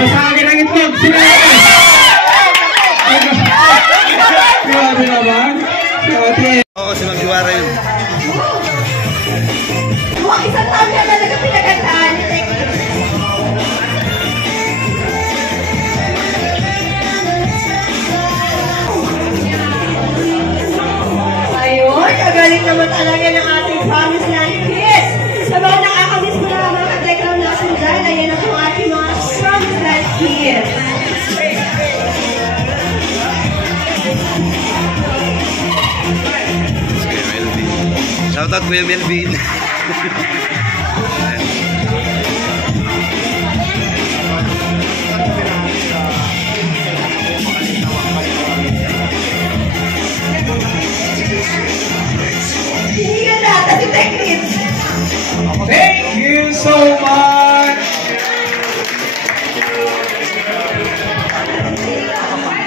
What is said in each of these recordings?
Sa akin ang itlog. Sino natin? Grabe naman. Oo, si Magiwara yun. Mukhang isang taon ka talaga pinagandaan ni Tek. Ayun, kagaling naman talaga ng ating promise land kids. Sa mga nakakamiss mo na mga katekram na sundan, ayan ang ating mga promise land kids. Shoutout Kuya Melvin. Hindi ka na, tati Tekrit. Thank you so much.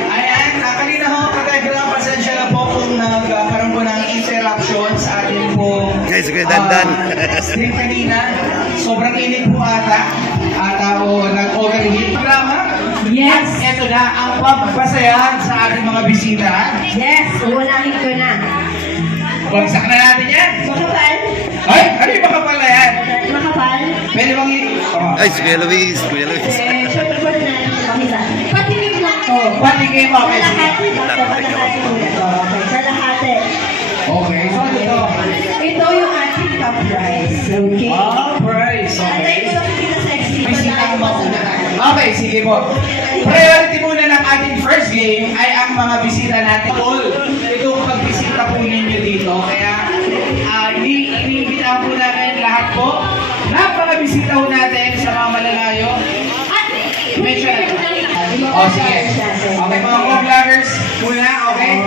Ayan, kanina ho, kategram, pasensya na po kung nagkaroon po ng interruption sa ating pong Guys, Kuya Dandan. stream kanina. Sobrang init po ata. O nag-overheat. Programa? Yes. Ito na, ang pagpasayahan sa ating mga bisita. Yes, uunahin ko na. Bagsak na natin yan. Makapal? Ay, ano yung makapal na yan? Makapal? Pwede bang Ay, si Kuya Luis. Kuya Luis. Siyempre po na natin makita. Patikim lang to. Patikim, okay. Kalahati lang to. Kalahati muna to. Okay, kalahati. Okay, so ano ito? Ito yung ating top prize. Okay? Price. Antayin ko lang kita sexy. Bisita ko ba? Okay, sige po. Priority muna ng ating first game ay ang mga bisita natin. All, ito pagbisita po ninyo dito. Kaya, iniimbitahan po namin lahat po. Napaka-bisita po natin sa mga malalayo. Mention na ito. O, sige. Okay, mga co-vloggers muna, okay?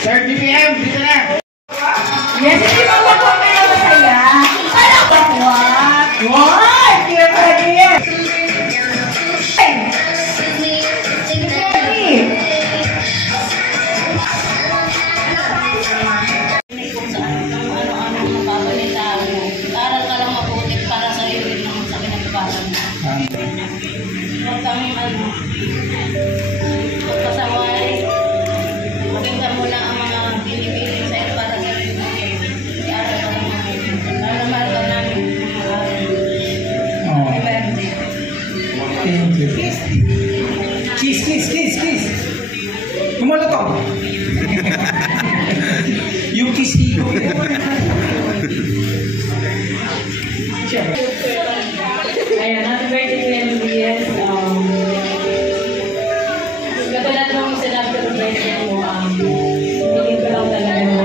Sir BPM, dito na. Yes, hindi mo ba po kayo masaya? Ano ba? What? Kira ka rin. Maganda mo lang ang mga binibiling sa'yo para sa iyo. I-aral ka lang mabuti. Mahal ka namin. Happy birthday. Thank you. Kiss. Kumano to? Yung kiss ko. Ayan, happy birthday to MBS. Katulad nung sinabi ko ng birthday mo, tingin ko lang talaga mo.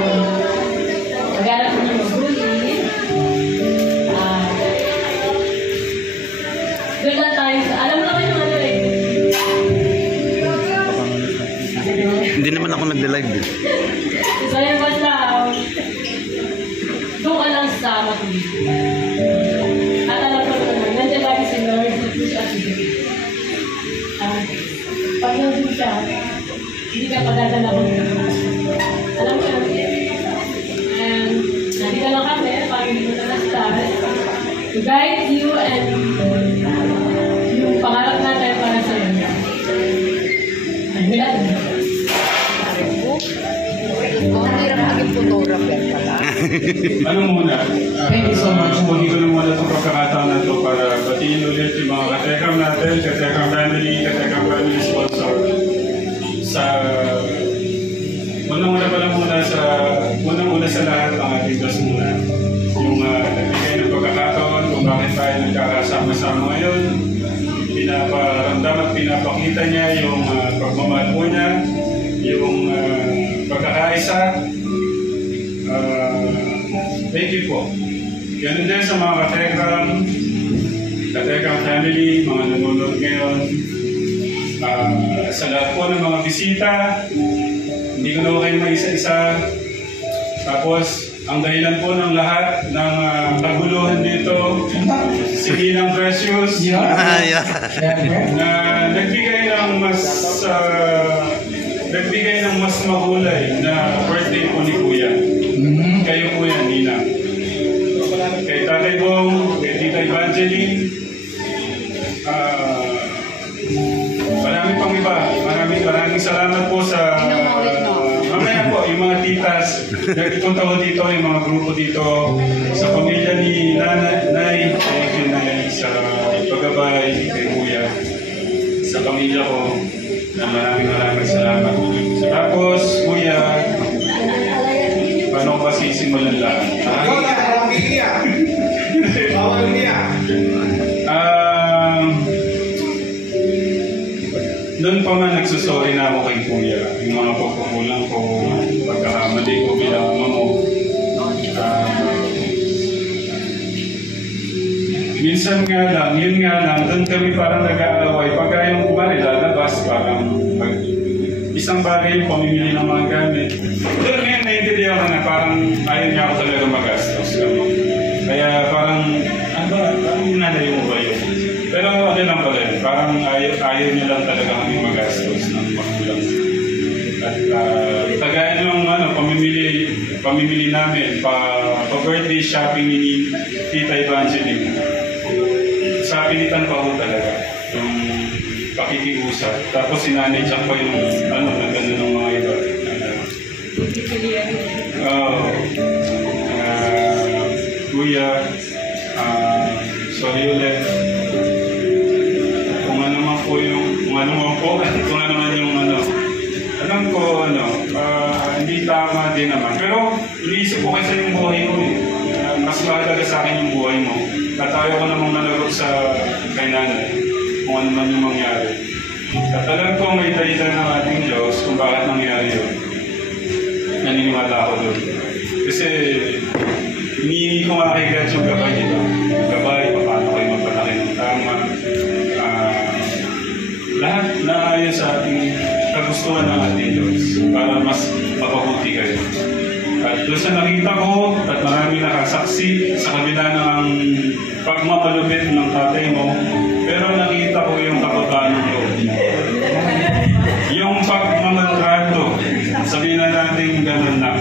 Mag-aral ko ng mabuti. Doon lang tayo sa, alam mo naman yung ano eh. Hindi naman ako nagla-live din. So yun basta, doon ka lang sa matuloy. At alam ko naman, nandiyan lagi si Lord, push at pag nandun siya, hindi ka padadala ko nila. Alam ko lang, and nandito lang kami, pag hindi ko na start to guide you and yung pangarap natin para sa iyo. Ayan. Ano muna? Thank you so much. Kunin ko na muna itong pagkakataon na ito para batiin ulit yung mga katekram natin, katekram family sponsor. Sa unang-una sa lahat ang ating Diyos muna. Yung nagbigay ng pagkakataon kung bakit tayo nagkakasama-sama ngayon. Pinaparamdam at pinapakita niya yung pagmamahal po niya, yung pagkakaisa. Thank you po. Ganun din sa mga katekram family, mga nanonood ngayon. Sa lahat po ng mga bisita, hindi ko na kayo mag-isa-isa. Tapos, ang dahilan po ng lahat ng kaguluhan dito, si Ninang Precious, na nagbigay ng mas mahulay na birthday po ni Kuya. Kayo po yan, Nina. Kay Tatay Bong, kay Tita Evangeline, Nagpunta ko dito, yung mga grupo dito, sa pamilya ni Nanay, thank you Nay, sa paggabay kay Kuya, sa pamilya ko, na maraming salamat. Tapos, Kuya, paano ko ba sisimulan lahat? Doon pa man nagsusorry na ako kay Kuya. Yung mga pagkukulang ko, pagkakamali ko bilang ama mo. Minsan nga lang, yun nga lang, doon kami parang nag-aaway. Pagka yung kumari lalabas, parang isang bagay yung pamimili ng mga gamit. Doon ngayon naiintindihan ko na parang ayaw niya ako talaga magastos. Kaya parang, parang nalayo mo ba yun? Pero ano lang pala yun, parang ayaw niya lang talaga kami magastos ng magulang. At tagayan yung pamimili namin, pa-birthday shopping ni Tita Evangeline. Sa pinitan pa ako talaga, yung pakikiusap. Tapos sinanay siya pa yung nagano ng mga iba. Kuya, sorry ulit. Kung ano man yung alam ko hindi tama din naman. Pero iniisip ko kasi yung buhay mo eh. Mas mahalaga sa akin yung buhay mo. At ayaw ko namang nalagot sa kay Nanay kung ano man yung mangyari. At alam ko may dahilan ng ating Diyos kung bakit nangyari yun. Naniniwala ako doon. Kasi hindi ko makakigat yung gabay nila. Gabay, paano kayo magpatake ng tama. Lahat na ayon sa ating kagustuhan ng ating Diyos para mas mapabuti kayo. At doon sa nakita ko at marami nakasaksi sa kabila ng pagmamalupit ng tatay mo, pero nakita ko yung kababaan ng loob mo. Yung pagmamaltrato, sabihin na natin ganun na,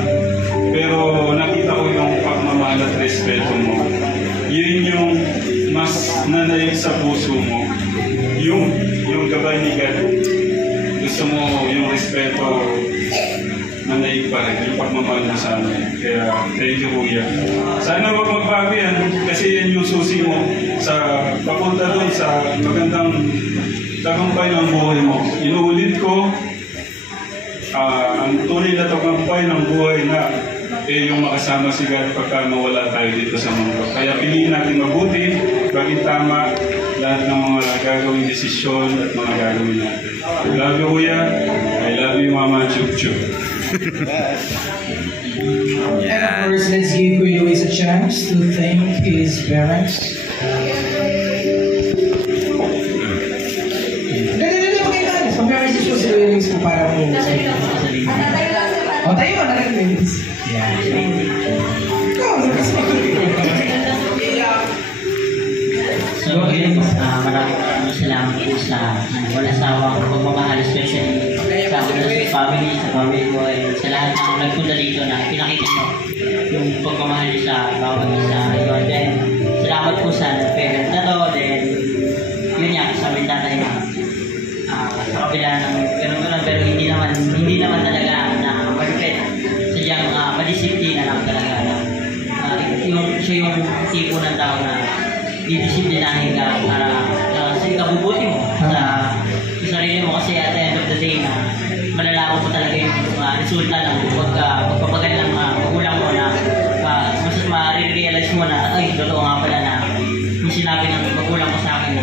pero nakita ko yung pagmamahal at respeto mo. Yun yung mas nanay sa puso mo. Yung gabay ni God. Gusto mo yung respeto nanay pa rin, yung pagmamahal mo sa amin. Kaya, thank you, Kuya. Sana wag magbago yan, kasi yan yung susi mo sa papunta doon sa magandang tagumpay ng buhay mo. Inuulit ko, ang tunay na tagumpay ng buhay na yung makasama si God pagka mawala tayo dito sa mundo. Kaya piliin natin mabuti, baging tama, lahat ng mga gagawing desisyon at mga gagawin natin. I love you, Kuya. I love you, Mama Chup Chup. And of course, let's give Kuya Luis a chance to thank his parents. Okay, pag-parents is si Kuya Luis kung para mo. O, tayo ka na rin, Luis. Yeah. Ikaw, kasi So, yun, maraming salamat po sa walang sawang pagmamahal, especially sa family ko, and sa lahat ng nagpunta dito na pinakita nyo yung pagmamahal sa bawat isa. Yun, then, salamat po sa parent na to, then, yun yan, sabi tatay na sa kabila ng ganun, pero hindi naman talaga na malupit. Sadyang madisiplina lang talaga na siya yung tipo ng tao na didisiplinahin ka para sa ikabubuti mo sa sarili mo, kasi at the end of the day na malalaman mo talaga yung resulta ng pagpapagal ng magulang mo na mas ma-realize mo na ay, totoo nga pala na yung sinabi ng magulang mo sa akin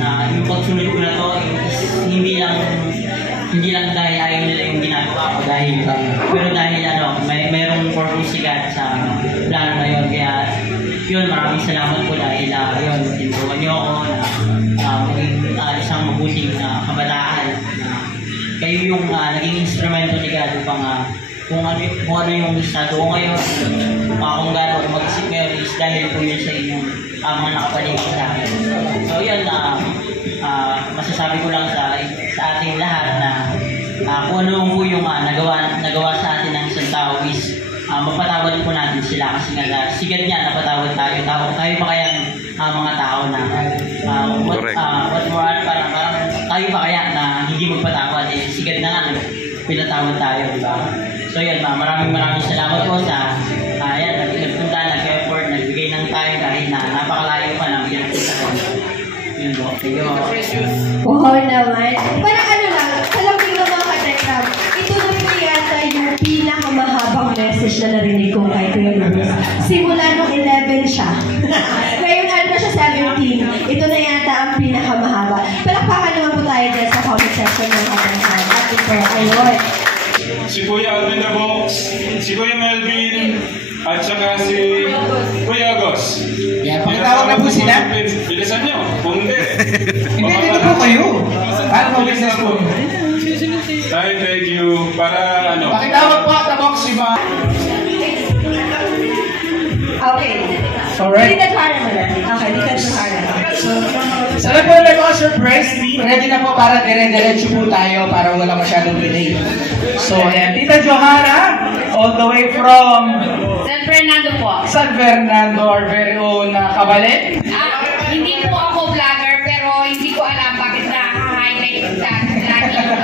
na yung pagsunod ko na to hindi lang dahil ayaw nila yung ginagawa ko, pero dahil mayroong purpose si God sa plano na yun. Kaya yun, maraming salamat po dahil yun, tinulungan niyo ako na maging isang mabuting kabataan. Kayo yung naging instrumento ni God upang kung ano yung estado ko ngayon, kung gaano ako mag-isip ngayon is dahil po yun sa inyong mga nakapaligid sa akin. So yun, masasabi ko lang sa ating lahat na kung ano po yung nagawa sa atin ng isang tao is mapatawad po natin sila, kasi nga sigad niya napatawad tayo pa kaya mga tao na what more, parang tayo pa kaya na hindi magpatawad, sigad na nga pinatawad tayo, di ba? So yan ma'am, maraming salamat po sa nagpunta, nag-effort, nagbigay ng time kahit na napakalayo pa lang. Yun po. Thank you po. Wow naman. Parang ano lang, kalambing ng mga katekram, ito na po yata yung pinakamahabang message na narinig ko kay Kuya Luis. Simula nung 11 siya. Ngayon ano na siya 17. Ito na yata ang pinakamahaba. Palakpakan naman po tayo dyan sa comment section ng katekram. At ito, ayun. Si Kuya Alvin Abox, si Kuya Melvin, at saka si Kuya Agos. Yan, pakitawag na po sila. Bilisan nyo, kung hindi. Hindi, dito po kayo. Ano po business po? Thank you. Para ano? Pakitawag po at box si Ma. Okay. Alright. Likat mo na. Okay, likat mo na. Sa lahat po na mga surprise, ready na po para dire-diretso po tayo para wala masyadong delay. So, ayan, Tita Johara, all the way from San Fernando po. San Fernando, our very own Kabalet. Hindi po ako vlogger pero hindi ko alam bakit na-highlight sa lagi yung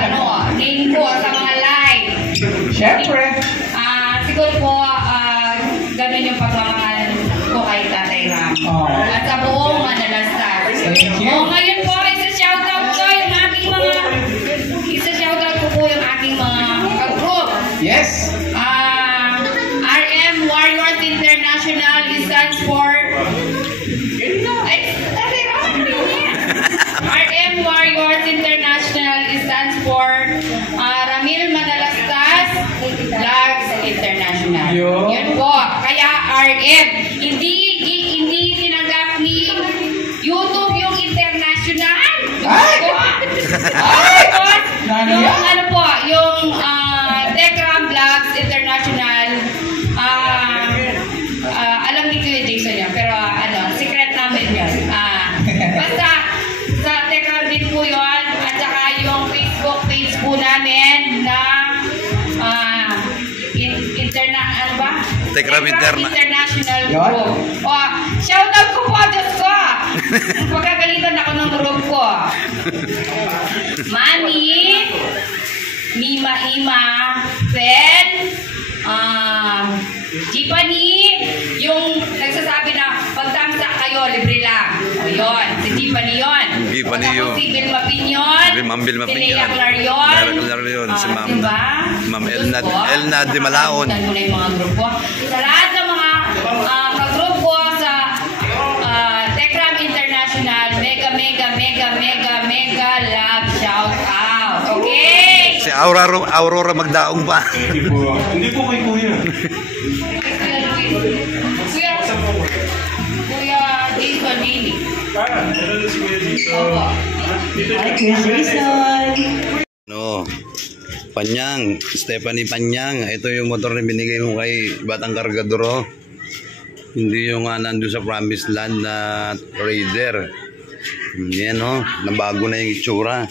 name ko sa mga live. Siyempre. Siguro po, ganun yung pagmamahal ko kay Tatay Ram. At sa buong Manalastas. Thank you. Ngayon po, isa-shoutout ko yung aking mga ka-group. Yes. RM Warriors International stands for RM Warriors International stands for Ramil Manalastas Vlogs International. Yun po. Kaya RM. Hindi tinanggap ni YouTube yung international. Yung ano po, yung Tekram Vlogs International. Alam ni Kuya Jason yan, pero secret namin yun. Basta sa Tekram din po yun, at saka yung Facebook page po namin na Tekram International Group. Shoutout ko po, Diyos ko! Pagkagalitan ako ng group ko. Mami, Ima, Fen, Jeepani, yung nagsasabi na pagtamsa kayo, libre lang. O yun, si Jeepani yun. Jeepani yun. Si Vilma Pinyon. Si Lea Clarion. Si Ma'am. Diba? Ma'am Elna de Malaon. Muna yung mga grupo. Sa lahat ng mga kagrupo sa Tekram International, mega love shout out. Okay? Si Aurora Magdaong pa. Hindi po kay Kuya. Kuya Jason Lili. Ano si Kuya Jason? Ay, Kuya Jason. No. Panyang, Stephanie Panyang. Ito yung motor na binigay mo kay Batang Cargador. Hindi yung nandun sa Promised Land na Raider. Yan nabago na yung itsura.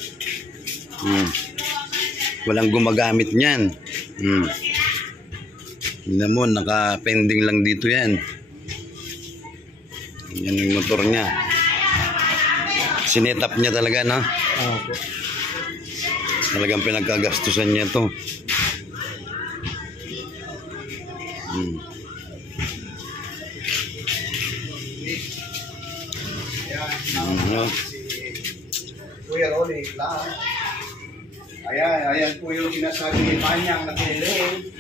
Walang gumagamit niyan. Tingnan mo, naka-pending lang dito yan. Yan yung motor niya. Sinetap niya talaga, no? Talagang pinagkagastusan niya to. Kuya Rolly, lang. Ayan po yung sinasabi ni Panyang na kiling.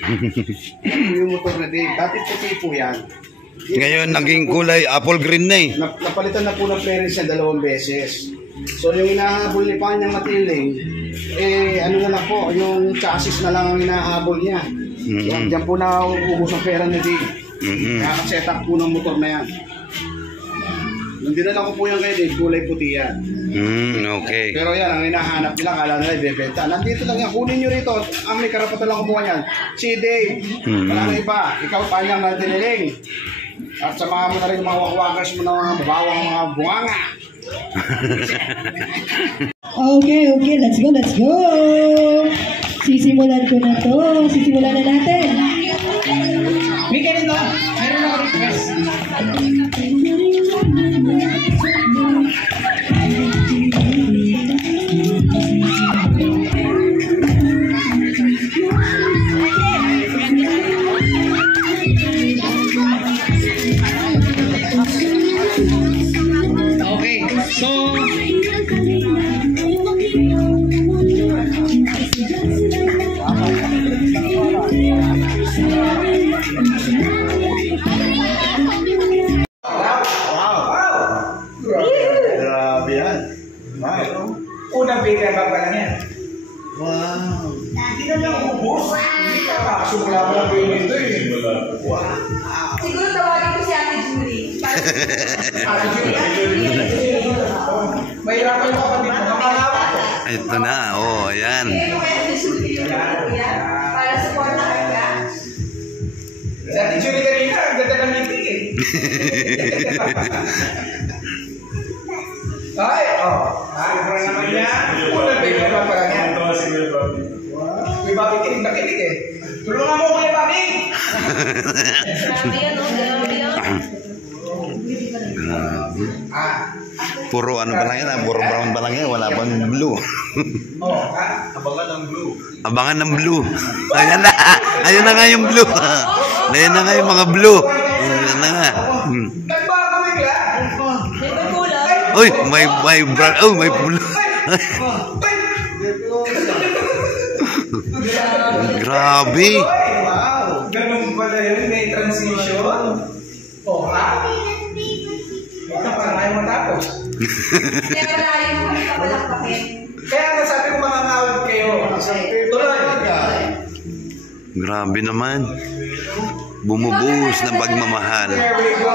Yan po yung motor na din. Dati puti po yan. Ngayon, naging kulay apple green na eh. Napalitan na po ng clearance yan 2 beses. So yung inahabol ni Panyang na kiling, ano na lang po, yung chassis na lang ang inahabol niya. Diyan po na ubos ang pera niya din. Kaya set up po ng motor na yan. Nandinala ko po yan kayo din, kulay puti yan. Okay. Pero yan, ang hinahanap nila, kala nila ibebenta. Nandito lang yan, kunin nyo rito. Ang may karapatan lang kumuha yan. Si Dave, wala na iba. Ikaw Panyang na diniling. At samahan mo na rin mga wakwakas mo na mga babawang mga buwanga. Okay, let's go. Sisimulan ko na to. Sisimulan na natin. May ganito. Meron ako request. Wow. Hindi na lang ubos. Hindi ka kasumula mo lang kayo nito eh. Wow. Siguro tawagin ko si Ate Julie. Ate Julie. Mahirapan yung kapatid mo. Nakakawak ko. Ito na, oh, ayan. Para supportahan ka. Si Ate Julie kanina, ang ganda ng meeting eh. Ay, sobra naman yan. Unang baby pa pala yan. Kuya Bobby, kinig na kinig eh. Tulungan mo, Kuya Bobby! Grabe yan, no? Grabe yan. Puro ano pa lang yan, puro brown pa lang yan, wala pang blue. Abangan ng blue. Abangan ng blue. Ayan na, ayun na nga yung blue. Ayan na nga yung mga blue. Ayan na nga. Nagbago bigla. May kulay. Uy, may brown, oh, may blue. Grabe. Wow. Ganun pala yun, may transition. Oh, ha? Ito parang ayaw matapos. Kaya malayo mo kami kapalakpakin. Kaya nga sabi ko mga ngawag kayo. Tuloy. Grabe naman. Bumubuhos ng pagmamahal. There we go.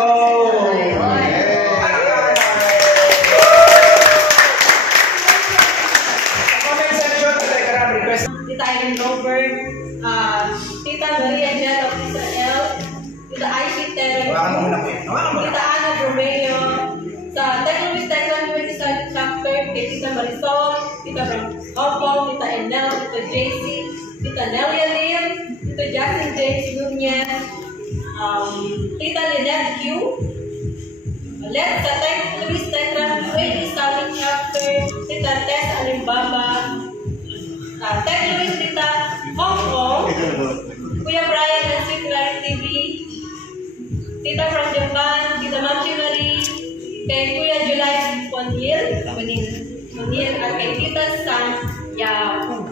Comment section, request. Tita Irene Robert, Tita Maria Jen of Tita L, Tita Icy Terry, Hawakan mo muna ko eh. Hawakan mo muna. Tita Ana Romeo, sa Technology Technology Design Chapter, kay Tita Marisol, Tita from Hong Kong, Tita Enel, Tita JC, Tita Nelia Lim, Tita Jackson James Nunez, Tita Lynette Q, Let's sa Technology Technology Design Chapter, Tita Tess Alimbaba, Technology Tita Hong Kong, Kuya Brian and Sweet Mary TV, Tita from Japan, Tita Mamchi Marie, kay Kuya July Ponil, at kay Tita San Yao.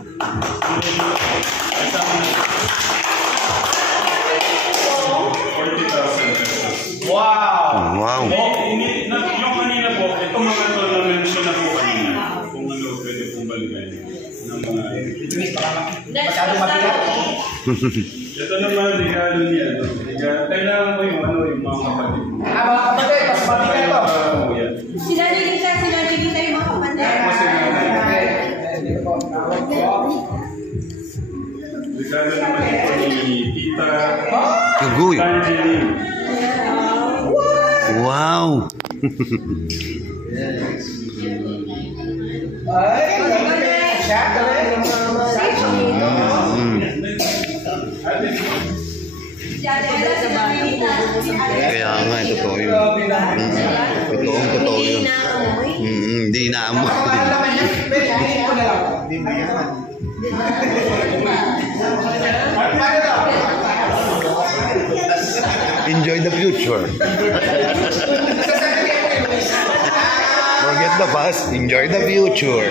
40,000 pesos. Wow. Wow. Yung kanina po, itong mga ito na-mention na po kanina, kung ano pwede pong balikan ng mga Masyado mabigat. ito naman, regalo niya. Kailangan ko yung mga kapatid. Mga kapatid, mas mabigat ito. Yan. Sila nilita yung mga kapatid. Regalo naman po ni Tita Kaguy. Angeline. Wow. Ay, siya, galing. Kaya nga, totoo yun. Totoo yun. Hindi inaamoy. Enjoy the future. Forget the past, enjoy the future.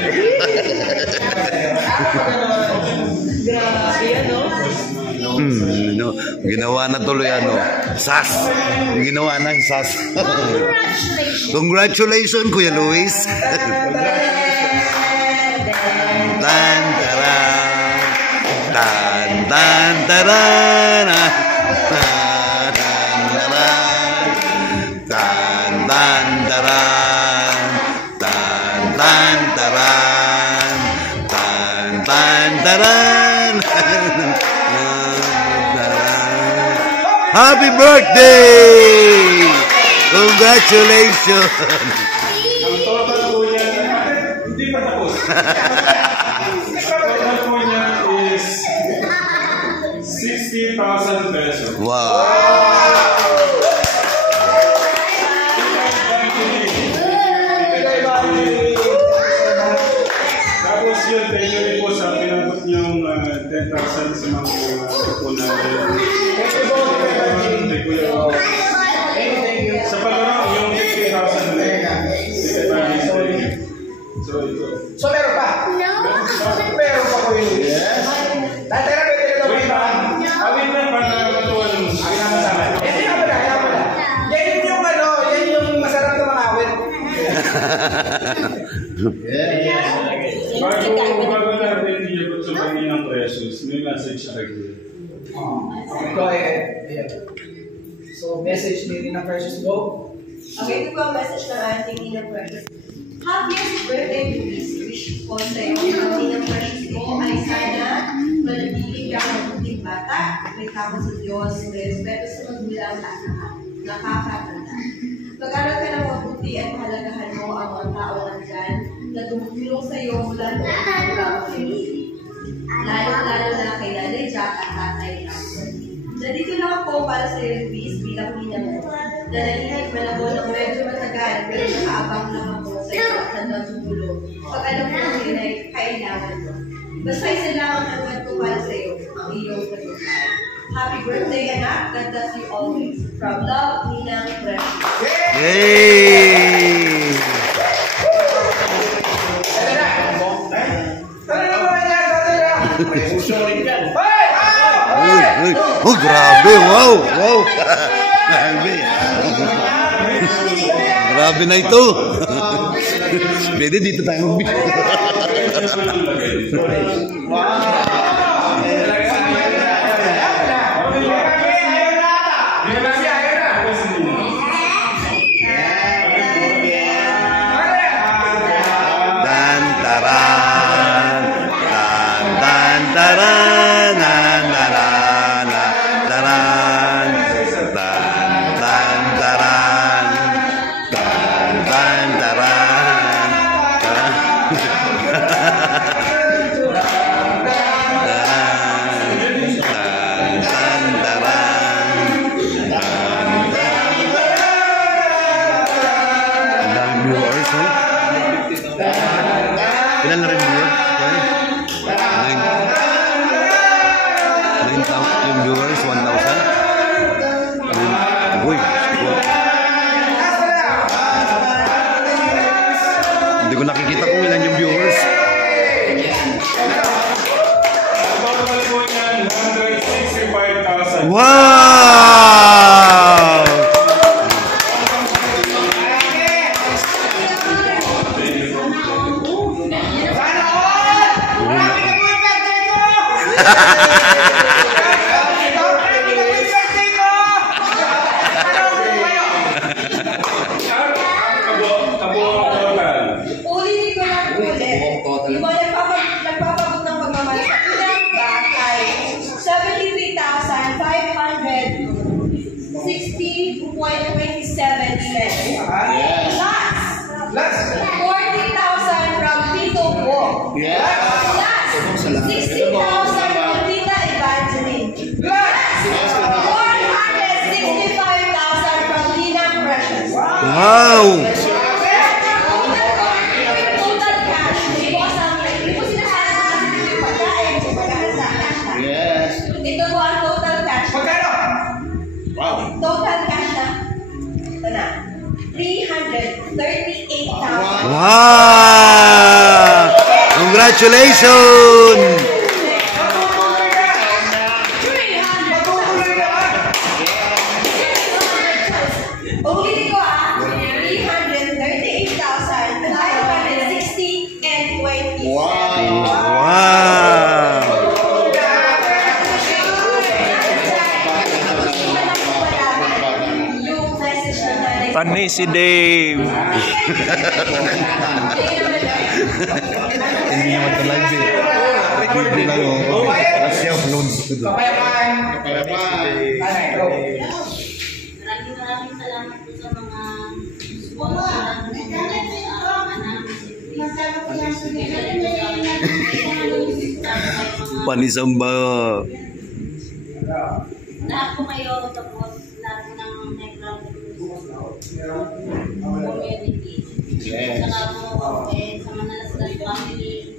No, ginawa na tuloy SAS. Ginawa ng SAS. Congratulations, Kuya Luis. Tan taran. Tan tan taran. Tan taran. Tan tan taran. Tan tan taran. Tan tan taran. Happy birthday! Congratulations! Ang total po niya, hindi pa tapos. Ang total po niya is 60,000 pesos. Wow! Tapos yun, thank you rin po sa pinabot niyong 10,000 sa mga po natin. Sa palaro, yung 50,000 ulit. So, meron pa? Meron pa ko yun. Natira, pwede na Wait lang. Awin na para matuwa nung Yan yung yan yung masarap na mga awit. bago natin Precious, may message siya kayo. Go ahead. Ayan. So, message ni Rina Precious, go. Okay, ito po ang message ng ating Nina Precious. Happiest birthday to Miss Wish po sa iyo. Ang Nina Precious ko ay sana manatiling ka ng puting bata, may takot sa Diyos, may respeto sa magulang at nakakatanda. Mag-aral ka ng mabuti at mahalagahan mo ang mga tao nandyan na tumutulong sa iyo mula noon hanggang ngayon. Lalo na kay Nanay Jack at Tatay Nelson. Nandito lang ako para sa iyo, Luis, bilang Nina mo. Nanalinig man ako ng medyo matagal, pero nakaabang lang ako sa iyo at hanggang tutulong. Pag alam mo yun ay kailangan mo. Basta isa lang ang hanggang ko para sa iyo, ang iyong patuloy. Happy birthday, anak. God bless you always. From love, Nina Precious. Yay! Oh, grabe! Wow! Wow! Grabe! Grabe na ito! Pwede dito tayo mag-video. Ilan na rin mo yun? Yung viewers, 1,000? Uy, hindi ko nakikita kung ilan yung viewers. Wow! Nagpapagod ng pagmamahal sa ilang bakay. 73,560.27 pesos. Last 40,000 from Tito Bo. Last 60,000 from Tita Evangeline. Last 465,000 from Nina Precious. Wow! Ito po ang total cash. Magkano? Wow. Total cash na. Ito na. 338,000. Wow! Congratulations! Ulitin ko 338,560 and 20. Wow! Funny si Dave. Hindi naman ito live eh. Record din lang ako. Kasi upload ko doon. Kapayapaan. Go. Maraming salamat po sa mga sponsor na Panisamba. lahat po kayo, tapos lahat ng community. Saka po sa Manalastan family,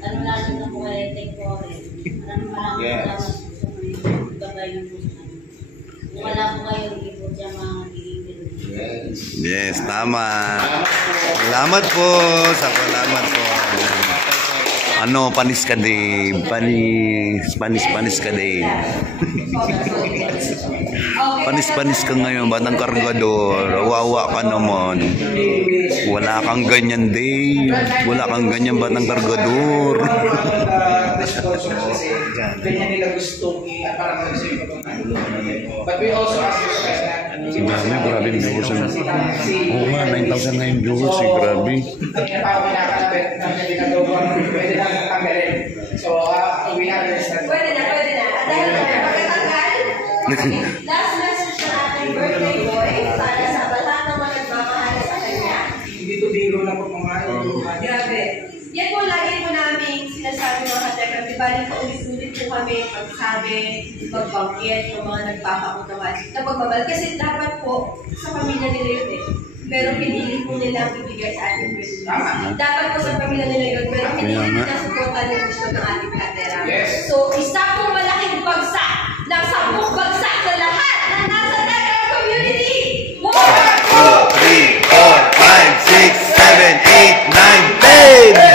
lalo na po kay Tekore. Maraming salamat po sa mga gabay ng puso namin. Kung wala po kayo, hindi po siya magiging. Yes, tama. Salamat po. Salamat po. Ano, panis ka din. Panis ka din. Panis ka ngayon, batang kargador. Wawa ka naman. Wala kang ganyan, Dave. Wala kang ganyan, batang kargador. ganyan nila gusto para sa iyo kung ano. But we also ask you that Grabe, viewers. Oo nga, 9,000 na yung viewers eh, grabe. So, we understand. Pwede na. Dahil pagkatanggal, last message na ating birthday boy para sa lahat ng mga nagmamahal sa kanya. Hindi to biro na po mga Grabe. Yan po lagi po namin sinasabi mga katekram. Di ba rin paulit-ulit po kami magsabi, magbanggit ng mga nagpapakutawan na pagbabal. Kasi dapat po sa pamilya nila yun eh. Pero pinili po nila ibigay sa ating Christmas. Dapat po sa pamilya nila yun, pero pinili nila supportan yung gusto ng ating katekram. So, isa pong malaking bagsak ng 10 bagsak sa lahat na nasa Tekram community. 1, 2, 3, 4, 5, 6, 7, 8, 9, 10!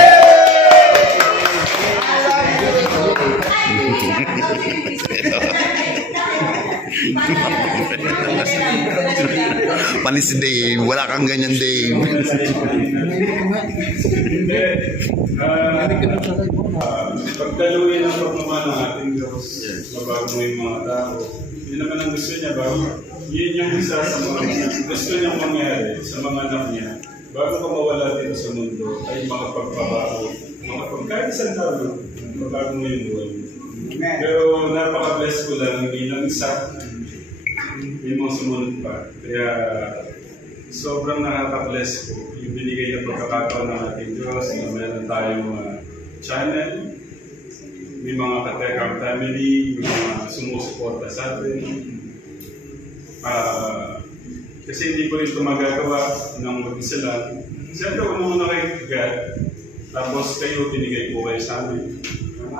Panis si Dave, wala kang ganyan Dave. Pagdaluin ang pagmamahal ng ating Diyos, mabago yung mga tao. Yun naman ang gusto niya, bago. Yun yung isa sa mga gusto niyang mangyari sa mga anak niya. Bago ka mawala dito sa mundo, ay makapagpabago. Kahit isang tao, mabago mo yung buhay. Pero napaka-bless ko lang, hindi lang isa, may mga sumunod pa. Kaya sobrang nakaka-bless ko yung binigay na pagkakataon ng ating Diyos na meron tayong channel, may mga katekram family, may mga sumusuporta sa atin. Kasi hindi ko rin ito magagawa ng mag-isa lang. Siyempre, umuna kay God, tapos kayo binigay po kayo sa amin.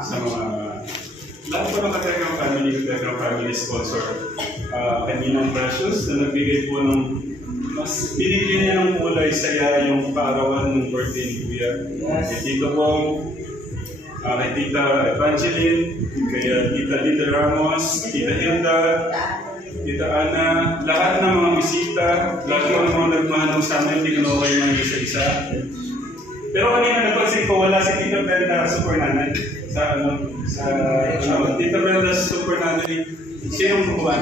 Sa mga lahat po ng katekram family sponsor. Kaninang Precious na nagbigay po ng mas binigyan niya ng kulay saya yung kaarawan ng birthday ni Kuya. Kay Tito Bong, kay Tita Evangeline, kay Tita Lita Ramos, Tita Hilda, Tita Ana, lahat ng mga bisita, lahat ng mga nagmahanong sa amin, hindi ko na kayo ng isa-isa. Pero kanina napansin ko, wala si Tita Brenda Super Nanay. Tita Brenda Super Nanay, sinong kukuha?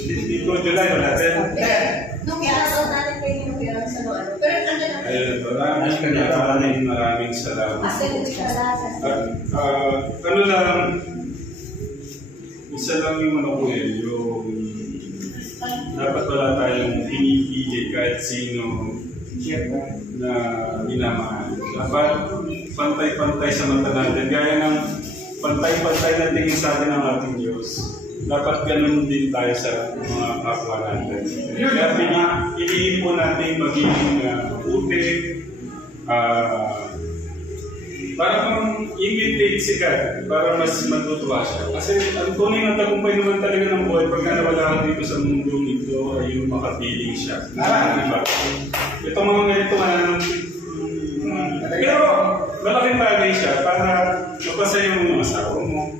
Dito, July, wala din. Nung shoutout natin kayo yung pirang sa ano. Pero nandiyan na. Maraming salamat. Ano lang, isa lang yung ano ko yung dapat wala tayong pinipili kahit sino na minamahal. Dapat pantay-pantay sa mata natin. Gaya ng pantay-pantay na tingin sa atin ng ating Diyos. Dapat ganun din tayo sa mga kapwa natin. Kaya piliin po natin maging mabuti, para mag-imitate si God, para mas matutuwa siya. Kasi ang tunay na tagumpay naman talaga ng buhay, pagka nawala ka dito sa mundo nito, ay yung makapiling siya. Diba? Ito mga ganito pero malaking bagay siya para mapasaya yung mga asawa mo,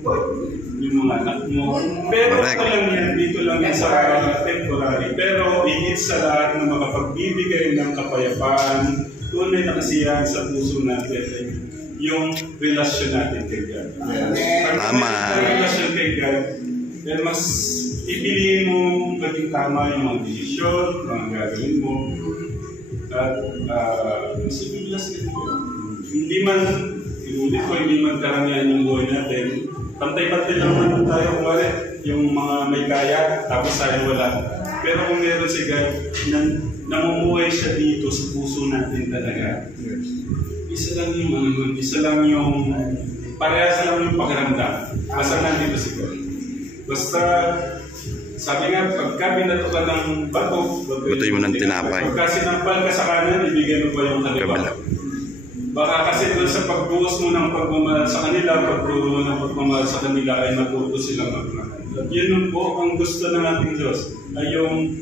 yung mga anak mo. Pero ito lang yan, dito lang yan sa temporary. Pero higit sa lahat na makapagbibigay ng kapayapaan, tunay na kasiyahan sa puso natin, yung relasyon natin kay God. Tama. Ang relasyon kay God, then mas ipiliin mo maging tama yung mga desisyon, mga gagawin mo. At mas ibilas ka dito. Hindi man, inulit ko, hindi man karamihan yung buhay natin. Pantay-pantay lang naman tayo kung wala yung mga may kaya, tapos tayo wala. Pero kung meron si God, namumuhay siya dito sa puso natin talaga. Isa lang yung mga isa lang yung parehas lang yung pakiramdam. Basta nandito si God. Basta sabi nga, pagka binato ka ng bato, batoy mo ng tinapay. Pagka sinampal ka sa kanan, ibigay mo pa yung kaliwa. Baka kasi doon sa pagbuhos mo ng pagmamahal sa kanila, pagturo mo ng pagmamahal sa kanila, ay matuto silang magmahal. At yun po ang gusto ng ating Diyos, ay yung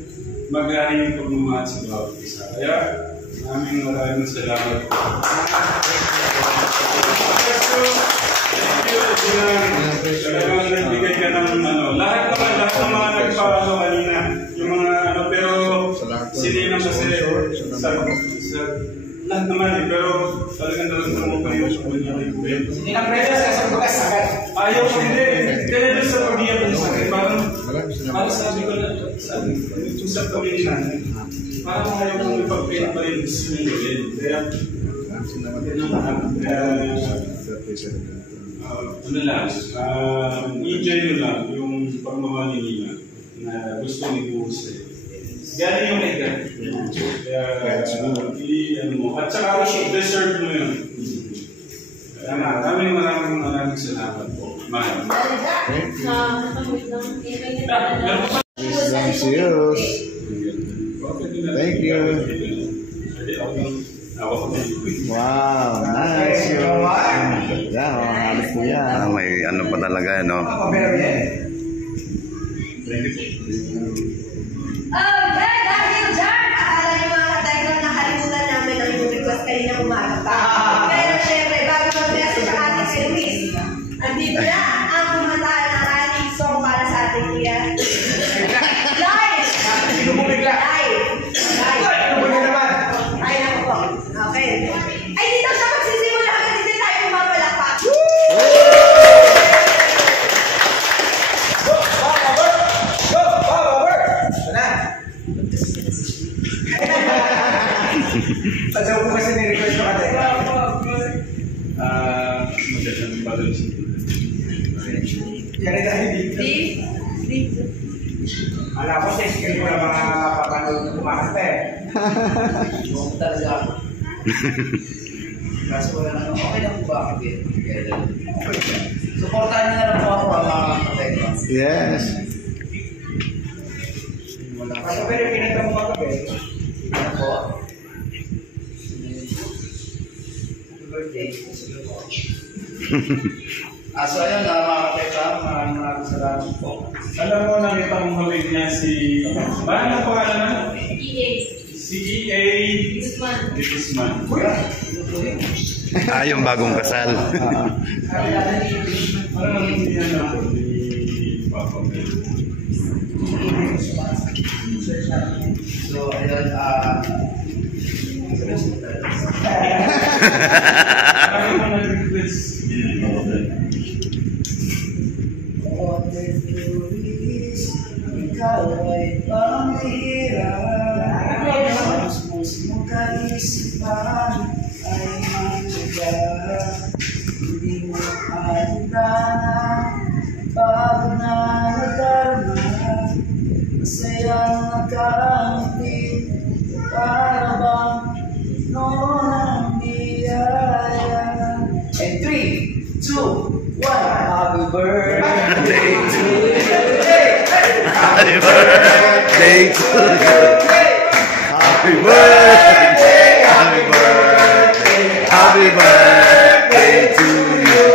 mag-ari yung pagmamahal sa bawat isa. Kaya, maraming salamat po. Talagang nagbigay ka ng lahat ng mga nagpaano kanina, yung mga pero sila lang kasi sa lahat naman pero talagang naramdaman mo pa yung hindi na precious kasi bukas agad. Ayaw ko hindi. Kaya doon sa pag-iyak ng sakit, parang sabi ko na, usap kami ni nanay. Parang ayaw kong ipag-paint pa rin gusto nyo yun. Kaya, ano lang, enjoy nyo lang yung pagmamahal ni Nina na gusto ni Buhos. Galing yung nega. Kaya, ano mo. At saka, deserve mo yun. Maraming salamat po. Mahal. Thank you. Wow, nice. Yeah, halos po yan. May ano pa talaga, no? Dahil dyan, akala niyo mga katekram, nakalimutan namin ang yung request kanina umaga pa. Pero syempre, bago mag-message ang ating si Luis, andito na ang kumanta ng ating song para sa ating kuya. Live! Sino bumigla? Live! Sino bumigla naman? Ay, naku po. Okay. Ay, dito siya magsisimula hanggang hindi tayo mapalakpak. Pagdaw ko kasi ni-request mo ate. Magandang padal siya. Yan ay dahil dito. Alam ko sa screen ko na mga papanood na kumakanta eh. Huwag talaga ako. Kaso wala na okay na po ba ako dito? Supportahan niyo na lang po ako mga katekram. Yes. Kaso pero pinagka mo kagabi. Ano po? Birthday. So ayun na mga katekram, maraming salamat po. Alam mo, nakita mong hawig niya si... Paano ang pangalan na? Si E.A. Guzman. Yung bagong kasal. Parang hindi yan ako. Hindi pa ako. So ayun, Ano mo nag-request? ikaw ay pamihirap. Mong kaisipan ay magsaga. Hindi mo alintana, pagod na nadarma. Masayang nakangiti, para bang noon ang biyaya. And 3, 2, 1, happy birthday to you. Happy birthday to you. Happy birthday, happy birthday, happy birthday to you.